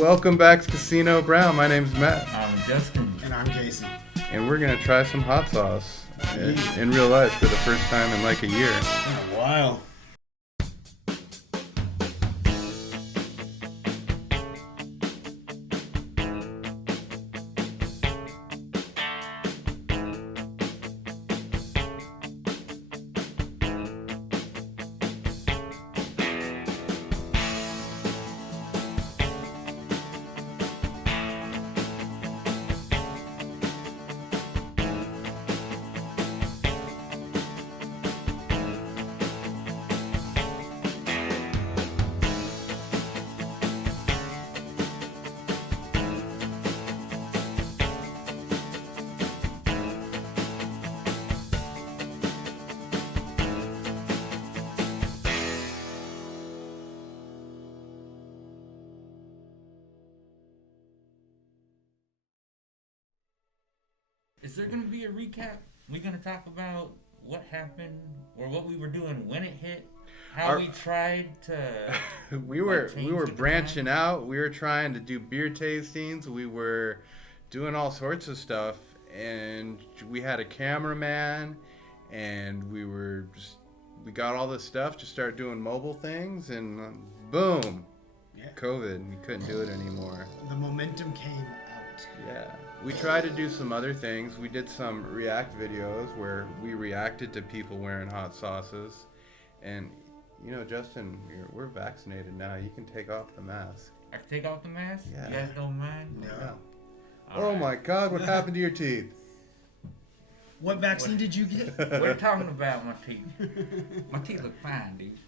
Welcome back to Casino Brown. My name's Matt. I'm Justin. And I'm Casey. And we're going to try some hot sauce in real life for the first time in like a year. In a while. Is there going to be a recap? We're going to talk about what happened or what we were doing when it hit, how we tried to... we were branching out. We were trying to do beer tastings. We were doing all sorts of stuff. And we had a cameraman. And we got all this stuff to start doing mobile things. And boom. Yeah. COVID. We couldn't do it anymore. The momentum came out. Yeah. We tried to do some other things. We did some react videos where we reacted to people wearing hot sauces. And, you know, Justin, we're vaccinated now. You can take off the mask. I can take off the mask? Yeah. You guys don't mind? No. Oh, my God. What happened to your teeth? What vaccine did you get? We're talking about my teeth. My teeth look fine, dude.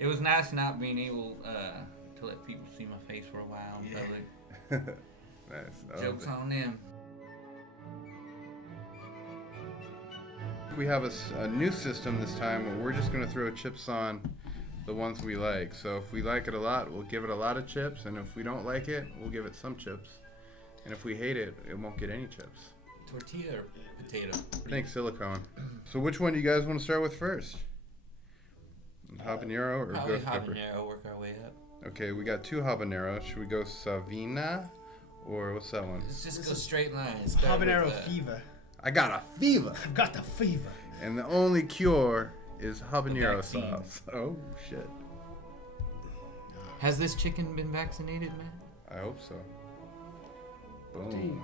It was nice not being able to let people see my face for a while in public. Nice. Joke's on them. We have a new system this time where we're just going to throw chips on the ones we like. So if we like it a lot, we'll give it a lot of chips. And if we don't like it, we'll give it some chips. And if we hate it, it won't get any chips. Tortilla or potato? I think silicone. So which one do you guys want to start with first? Habanero or ghost pepper? Habanero, work our way up. Okay, we got 2 habaneros. Should we go savina? Or what's that one? Let's just go straight line. Habanero fever. I got a fever. I've got the fever. And the only cure is habanero sauce. Oh, shit. Has this chicken been vaccinated, man? I hope so. Boom.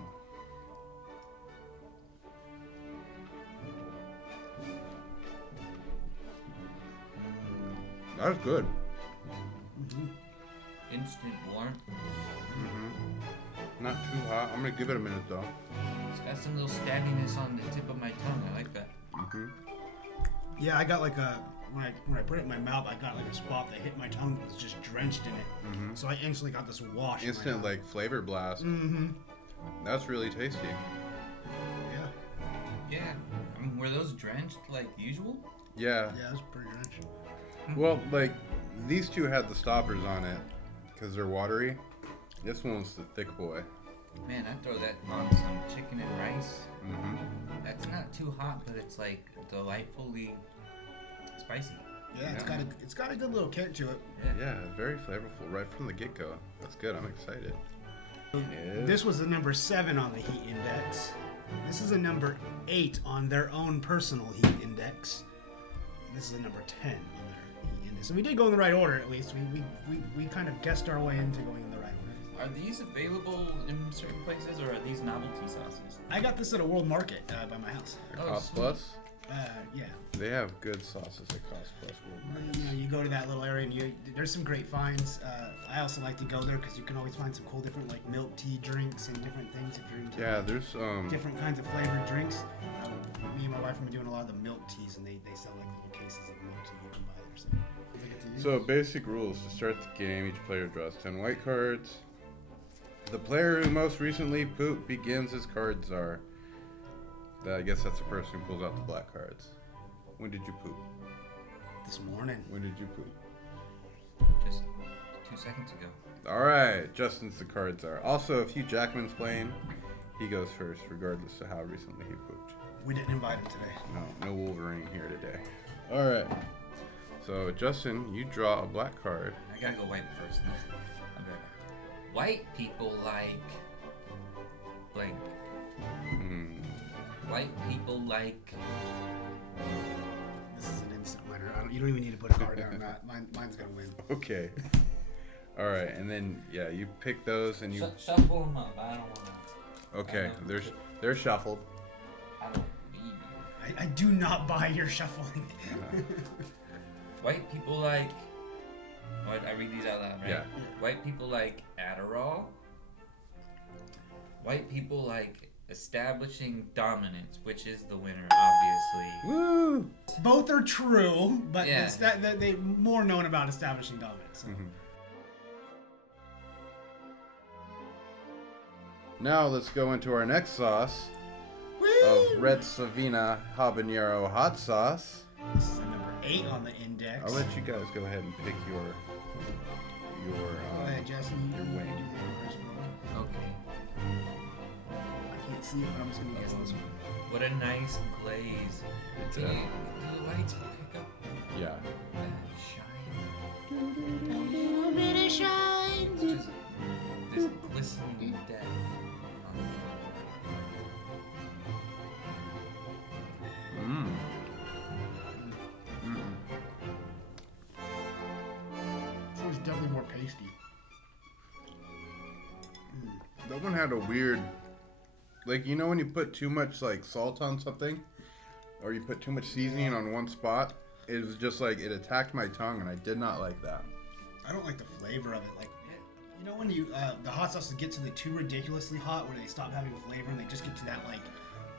That's good. Mm-hmm. Instant warmth. Not too hot. I'm gonna give it a minute though. It's got some little stabbiness on the tip of my tongue. I like that. Yeah, I got like when I put it in my mouth, I got like a spot that hit my tongue that was just drenched in it. So I instantly got this wash. Instant like flavor blast. That's really tasty. Yeah. I mean, were those drenched like usual? Yeah. Yeah, it was pretty drenched. Well, like these two had the stoppers on it because they're watery. This one's the thick boy. Man, I'd throw that on some chicken and rice. That's not too hot, but it's like delightfully spicy. Yeah, it's got a good little kick to it. Yeah, very flavorful right from the get-go. That's good. I'm excited. This was the number 7 on the heat index. This is a number 8 on their own personal heat index. This is a number 10 on their heat index. So we did go in the right order at least. We kind of guessed our way into going in the right order. Are these available in certain places, or are these novelty sauces? I got this at a World Market by my house. Cost Plus? Yeah. They have good sauces at Cost Plus World Market. You know, you go to that little area and there's some great finds. I also like to go there because you can always find some cool different like milk tea drinks and different things if you're into there's different kinds of flavored drinks. Me and my wife have been doing a lot of the milk teas, and they sell like little cases of milk tea you can buy there. So basic rules to start the game: each player draws 10 white cards. The player who most recently pooped begins as card czar. I guess that's the person who pulls out the black cards. When did you poop? This morning. When did you poop? Just 2 seconds ago. All right, Justin's the card czar. Also, if Hugh Jackman's playing, he goes first, regardless of how recently he pooped. We didn't invite him today. No Wolverine here today. All right. So, Justin, you draw a black card. I gotta go wipe first. White people like blank. White people like. This is an instant winner. You don't even need to put a card down on that. Mine's gonna win. Okay. All right, and then you pick those and you. Shuffle them up. I don't want to. Okay, they're shuffled. I don't need. I do not buy your shuffling. White people like. I read these out loud, right? Yeah. White people like Adderall. White people like establishing dominance, which is the winner, obviously. Woo! Both are true, but Yeah. they're more known about establishing dominance. So. Now let's go into our next sauce of red savina habanero hot sauce. This is a number 8 on the index. I'll let you guys go ahead and pick your Go ahead, Jesse. your wing. Okay. I can't see it, but I'm just gonna guess this one. What a nice glaze. It's Do the lights pick up yeah. that shine? A little bit of shine. It's just this glistening death on This one's definitely more pasty. That one had a weird, like, you know when you put too much like salt on something, or you put too much seasoning on one spot, it was just like it attacked my tongue, and I did not like that. I don't like the flavor of it. Like, you know when you the hot sauces get to the too ridiculously hot, where they stop having flavor and they just get to that like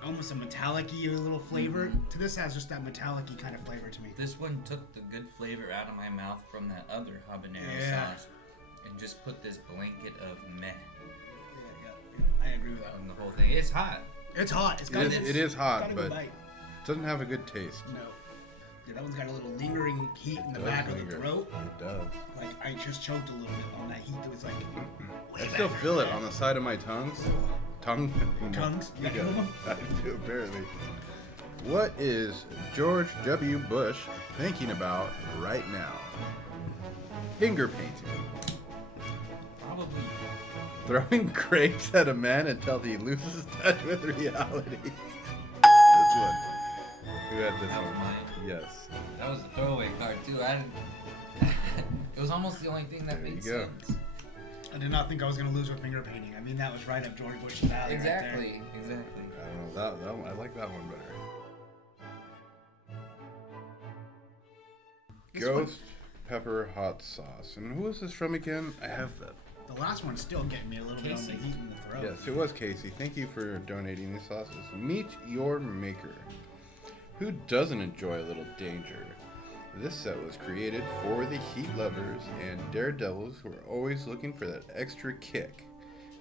almost a metallic-y little flavor. To this has just that metallic-y kind of flavor to me. This one took the good flavor out of my mouth from that other habanero sauce and just put this blanket of meh Yeah, I agree with that. on the whole thing. It's hot. It's hot. It is hot, got a but good bite. it doesn't have a good taste. No. Yeah, that one's got a little lingering heat in the It back does of the linger. throat. It does. Like, I just choked a little bit on that heat that was like... I still feel it on the side of my tongue. Tongues? You got it. I do, apparently. What is George W. Bush thinking about right now? Finger painting. Probably. Throwing grapes at a man until he loses touch with reality. This one. Who had this That was one? mine. Yes. That was a throwaway card too. I didn't. It was almost the only thing that There you made go. sense. I did not think I was going to lose with finger painting. I mean, that was right up George Bush's alley Exactly. I don't know. That one, I like that one better. This Ghost pepper hot sauce. And who is this from again? I have that. right there. The last one's still getting me a little bit on the Casey. heat in the throat. Yes, it was Casey. Thank you for donating these sauces. Meet your maker. Who doesn't enjoy a little danger? This set was created for the heat lovers and daredevils who are always looking for that extra kick.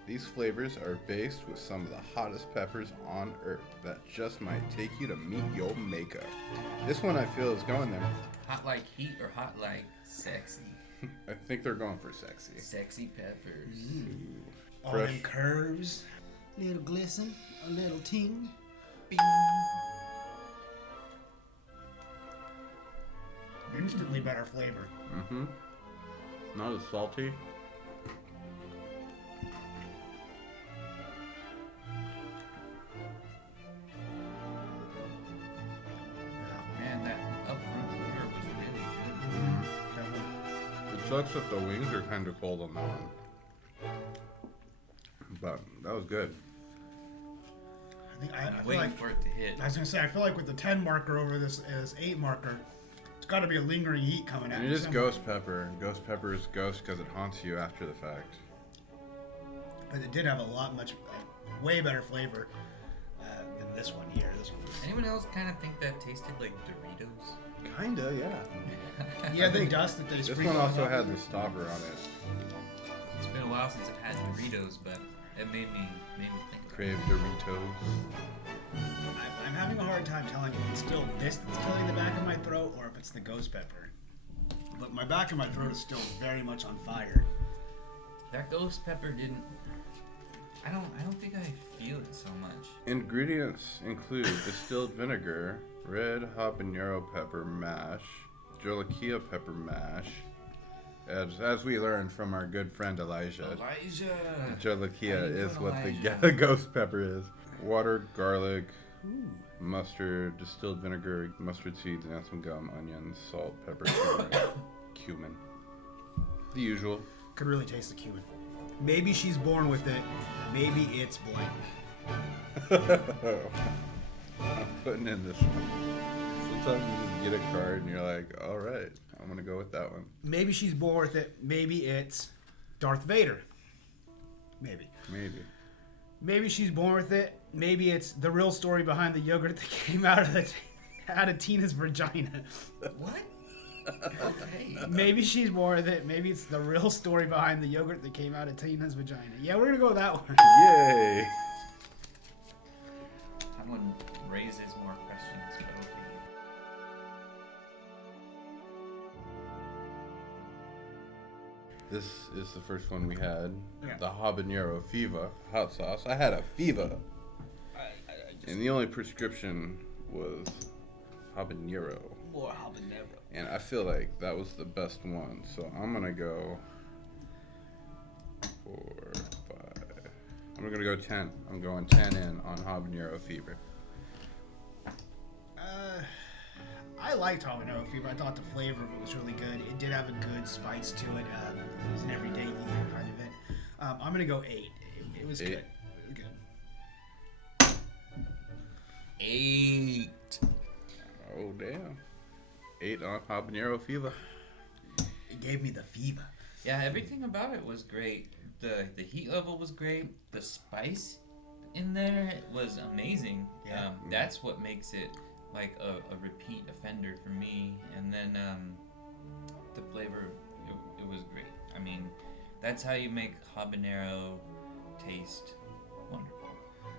These flavors are based with some of the hottest peppers on earth that just might take you to meet your maker. This one I feel is going there. Hot like heat or hot like sexy? I think they're going for sexy. Sexy peppers. All Fresh. them curves. Little glisten, a little ting. Bing. Instantly better flavor. Mm-hmm. Not as salty. Man, that upfront flavor was really good. Definitely. It sucks that the wings are kind of cold on that one. But that was good. I feel Waiting like, for it to hit. I was going to say, I feel like with the 10 marker over this is 8 marker, it's got to be a lingering heat coming out. And it is ghost pepper. And ghost pepper is ghost because it haunts you after the fact. But it did have way better flavor than this one here. This one was... Anyone else kind of think that tasted like Doritos? Kinda, yeah. Yeah, the dust that they This sprinkle one also on had top. the stopper on it. It's been a while since I've had Doritos, but it made me think. Crave Doritos. I'm having a hard time telling if it's still this that's killing the back of my throat or if it's the ghost pepper. But my back of my throat is still very much on fire. That ghost pepper didn't. I don't think I feel it so much. Ingredients include distilled vinegar, red habanero pepper mash, jolokia pepper mash, as we learned from our good friend Elijah. Jolokia is what Elijah? the ghost pepper is. Water, garlic, mustard, distilled vinegar, mustard seeds, and some gum, onions, salt, pepper, cumin. The usual. Could really taste the cumin. Maybe she's born with it. Maybe it's blank. I'm putting in this one. Sometimes you just get a card and you're like, all right, I'm going to go with that one. Maybe she's born with it. Maybe it's Darth Vader. Maybe. Maybe she's born with it. Maybe it's the real story behind the yogurt that came out of Tina's vagina. What? Okay. Maybe she's born with it. Maybe it's the real story behind the yogurt that came out of Tina's vagina. Yeah, we're going to go with that one. Yay! That one raises more questions, but okay. This is the first one we had. Yeah. The habanero fever hot sauce. I had a fever. And the only prescription was habanero. More habanero. And I feel like that was the best one. So I'm going to go 4, 5. I'm going to go 10. I'm going 10 in on habanero fever. I liked habanero fever. I thought the flavor of it was really good. It did have a good spice to it. It was an everyday eater kind of it. I'm going to go 8. It was 8. good. It was good. 8. Oh, damn. 8 on habanero fever. It gave me the fever. Yeah, everything about it was great. The heat level was great. The spice in there was amazing. Yeah. That's what makes it like a repeat offender for me. And then the flavor, it was great. I mean, that's how you make habanero taste wonderful.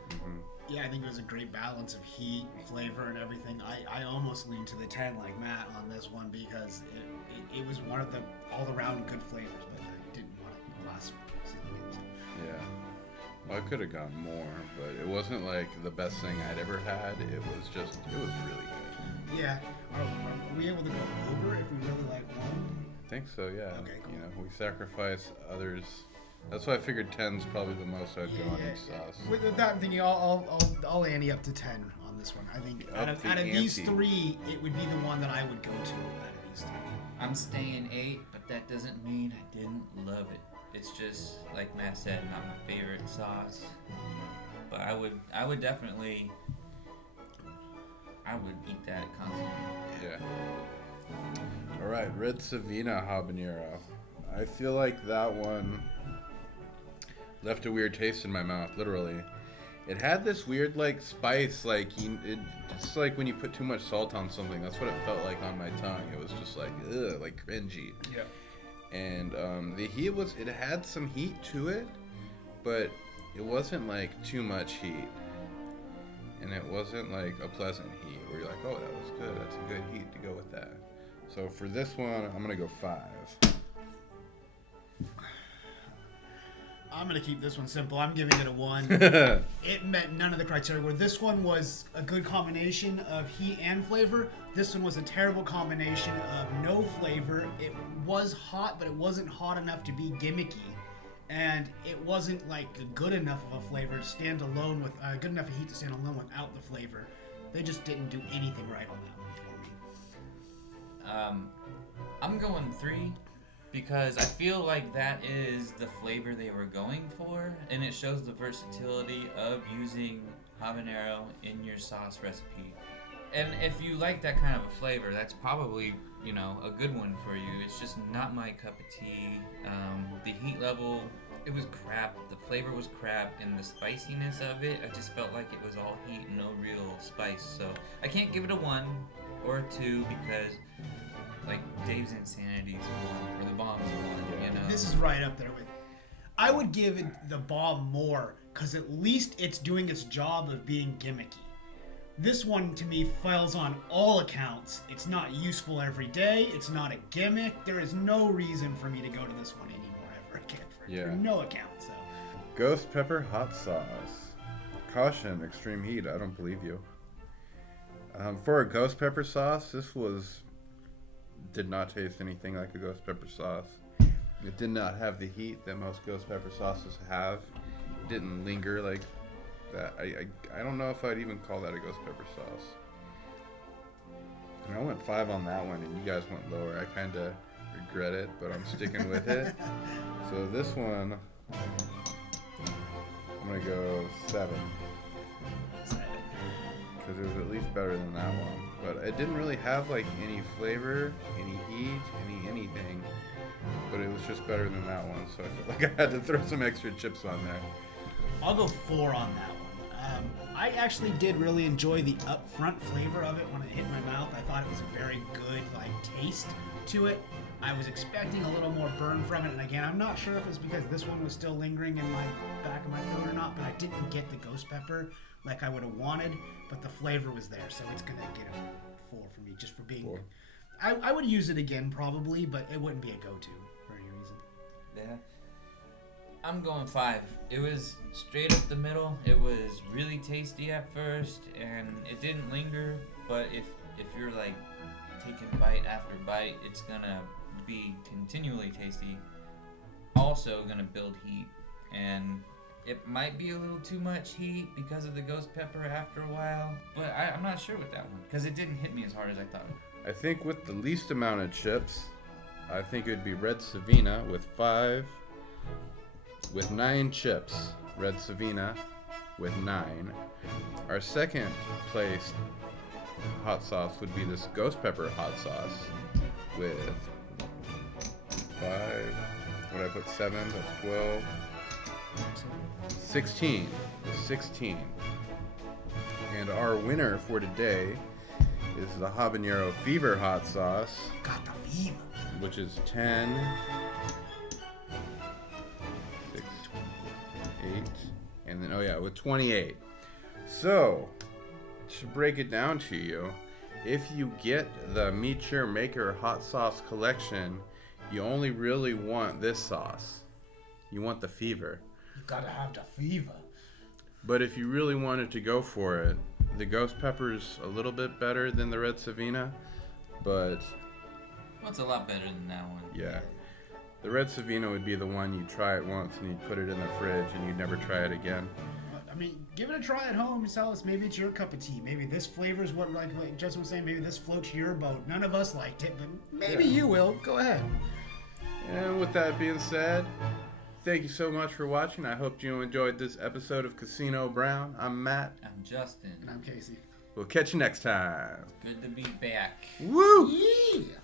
Mm-hmm. Yeah, I think it was a great balance of heat, flavor, and everything. I almost leaned to the 10 like Matt on this one because it was one of the all-around good flavors, but I didn't want it to last. Yeah. Well, I could have gone more, but it wasn't like the best thing I'd ever had. It was really good. Yeah. Are we able to go over if we really like one? I think so, yeah. Okay, cool. You know, we sacrifice others. That's why I figured 10's probably the most I'd go on each sauce. With that, I'm thinking I'll ante up to 10 on this one. I think out of these three, it would be the one that I would go to out of these three. I'm staying 8, but that doesn't mean I didn't love it. It's just, like Matt said, not my favorite sauce. But I would definitely, I would eat that constantly. Yeah. All right, red savina habanero. I feel like that one left a weird taste in my mouth, literally. It had this weird, like, spice, like, it's like when you put too much salt on something. That's what it felt like on my tongue. It was just like, ugh, like cringy. Yeah. And the heat it had some heat to it, but it wasn't, like, too much heat. And it wasn't, like, a pleasant heat where you're like, oh, that was good. That's a good heat to go with that. So for this one, I'm going to go 5. I'm going to keep this one simple. I'm giving it a 1. It met none of the criteria. Where this one was a good combination of heat and flavor, this one was a terrible combination of no flavor. It was hot, but it wasn't hot enough to be gimmicky. And it wasn't like good enough of a flavor to stand alone with, good enough of heat to stand alone without the flavor. They just didn't do anything right on that one for me. I'm going 3. Because I feel like that is the flavor they were going for, and it shows the versatility of using habanero in your sauce recipe. And if you like that kind of a flavor, that's probably, you know, a good one for you. It's just not my cup of tea. The heat level, it was crap. The flavor was crap, and the spiciness of it, I just felt like it was all heat and no real spice. So I can't give it a 1 or a 2 because, like, Dave's insanity is 1, or the bomb's 1, you know? This is right up there with. I would give it the bomb more, because at least it's doing its job of being gimmicky. This one, to me, fails on all accounts. It's not useful every day. It's not a gimmick. There is no reason for me to go to this one anymore ever again. For no account, so. Ghost pepper hot sauce. Caution, extreme heat. I don't believe you. For a ghost pepper sauce, this did not taste anything like a ghost pepper sauce. It did not have the heat that most ghost pepper sauces have. It didn't linger like that. I don't know if I'd even call that a ghost pepper sauce. And I went 5 on that one, and you guys went lower. I kind of regret it, but I'm sticking with it. So this one, I'm going to go 7. Because it was at least better than that one. But it didn't really have like any flavor, any heat, anything. But it was just better than that one, so I felt like I had to throw some extra chips on there. I'll go 4 on that one. I actually did really enjoy the upfront flavor of it when it hit my mouth. I thought it was a very good taste to it. I was expecting a little more burn from it, and again, I'm not sure if it's because this one was still lingering in my back of my throat or not, but I didn't get the ghost pepper like I would have wanted, but the flavor was there, so it's gonna get a 4 for me, just for being... 4. I would use it again probably, but it wouldn't be a go-to for any reason. Yeah. I'm going 5. It was straight up the middle. It was really tasty at first, and it didn't linger, but if you're like taking bite after bite, it's gonna be continually tasty. Also gonna build heat, and it might be a little too much heat because of the ghost pepper after a while, but I'm not sure with that one because it didn't hit me as hard as I thought. I think with the least amount of chips, I think it would be Red Savina with 5. With 9 chips, Red Savina with 9. Our second place hot sauce would be this ghost pepper hot sauce with 5. What did I put? 7? That's 12. 16. 16. And our winner for today is the Habanero Fever hot sauce. Got the fever. Which is 10. 6, 8, and then with 28. So to break it down to you, if you get the Meet Your Maker hot sauce collection, you only really want this sauce. You want the Fever. You gotta have the fever. But if you really wanted to go for it, the ghost pepper's a little bit better than the Red Savina, but Well, it's a lot better than that one. yeah. The Red Savina would be the one you'd try it once and you'd put it in the fridge and you'd never try it again. I mean, give it a try at home and tell us maybe it's your cup of tea. Maybe this flavor is what, like Justin was saying, maybe this floats your boat. None of us liked it, but maybe you will. Go ahead. And with that being said, thank you so much for watching. I hope you enjoyed this episode of Casino Brown. I'm Matt. I'm Justin. And I'm Casey. We'll catch you next time. Good to be back. Woo! Yeah.